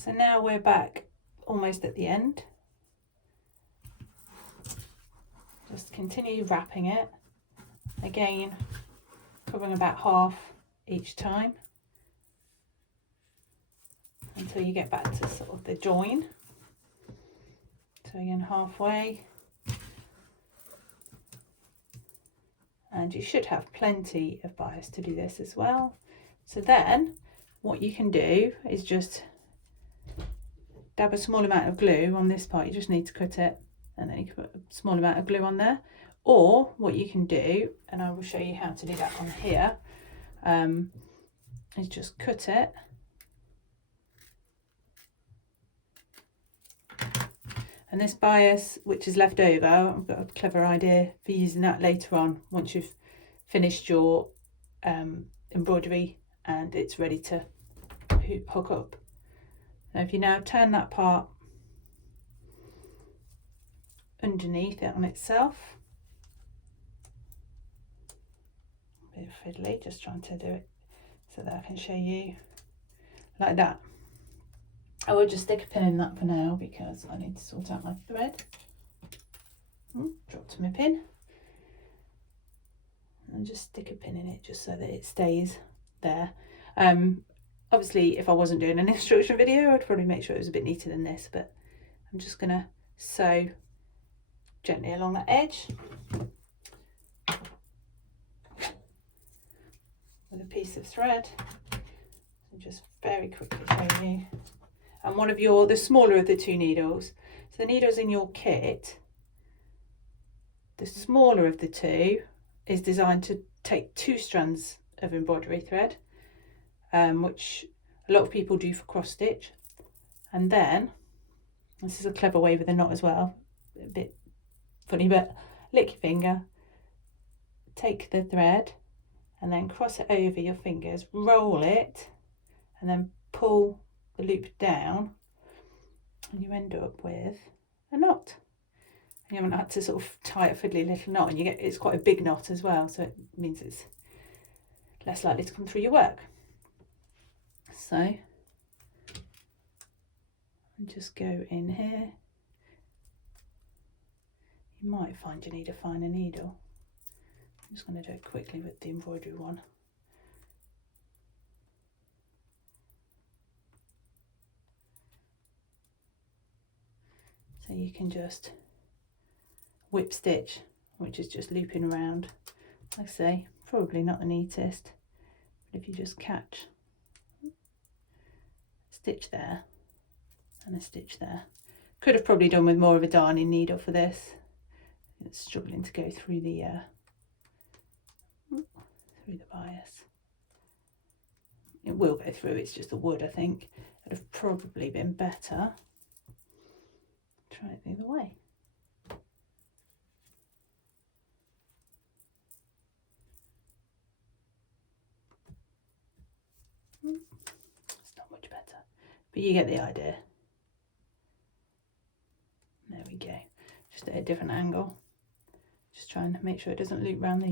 So now we're back almost at the end. Just continue wrapping it, again covering about half each time until you get back to sort of the join. So again, halfway, and you should have plenty of bias to do this as well. So then what you can do is just dab a small amount of glue on this part. You just need to cut it, and then you can put a small amount of glue on there. Or what you can do, and I will show you how to do that on here, is just cut it and this bias which is left over, I've got a clever idea for using that later on once you've finished your embroidery and it's ready to hook up. Now if you now turn that part underneath it on itself, a bit fiddly, just trying to do it so that I can show you like that. I will just stick a pin in that for now because I need to sort out my thread. Dropped my pin. And just stick a pin in it just so that it stays there. Obviously if I wasn't doing an instruction video I'd probably make sure it was a bit neater than this, but I'm just going to sew gently along that edge with a piece of thread. So just very quickly show you. And one of the smaller of the two needles, so the needles in your kit, the smaller of the two is designed to take 2 strands of embroidery thread, which a lot of people do for cross stitch. And then, this is a clever way with a knot as well, a bit funny, but lick your finger, take the thread and then cross it over your fingers, roll it and then pull the loop down, and you end up with a knot. And you haven't had to sort of tie a fiddly little knot, and it's quite a big knot as well, so it means it's less likely to come through your work. So just go in here. You might find you need a finer needle. I'm just going to do it quickly with the embroidery one. So you can just whip stitch, which is just looping around. Like I say, probably not the neatest, but if you just catch a stitch there and a stitch there. Could have probably done with more of a darning needle for this. It's struggling to go through the bias. It will go through, it's just the wood, I think. Would have probably been better. Try it the other way. It's not much better, but you get the idea. There we go. Just at a different angle. Just trying to make sure it doesn't loop around the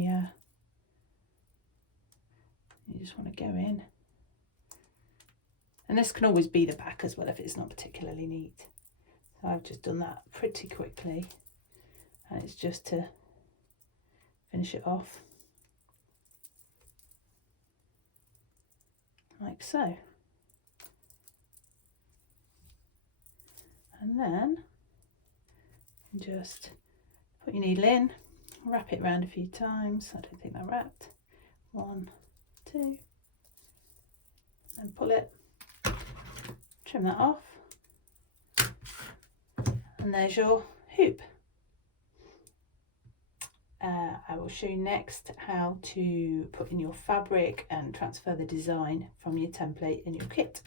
you just want to go in. And this can always be the back as well if it's not particularly neat. So I've just done that pretty quickly, and it's just to finish it off like so. And then just put your needle in, wrap it around a few times. I don't think that wrapped. 1, 2, and pull it, trim that off, and there's your hoop. I will show you next how to put in your fabric and transfer the design from your template in your kit.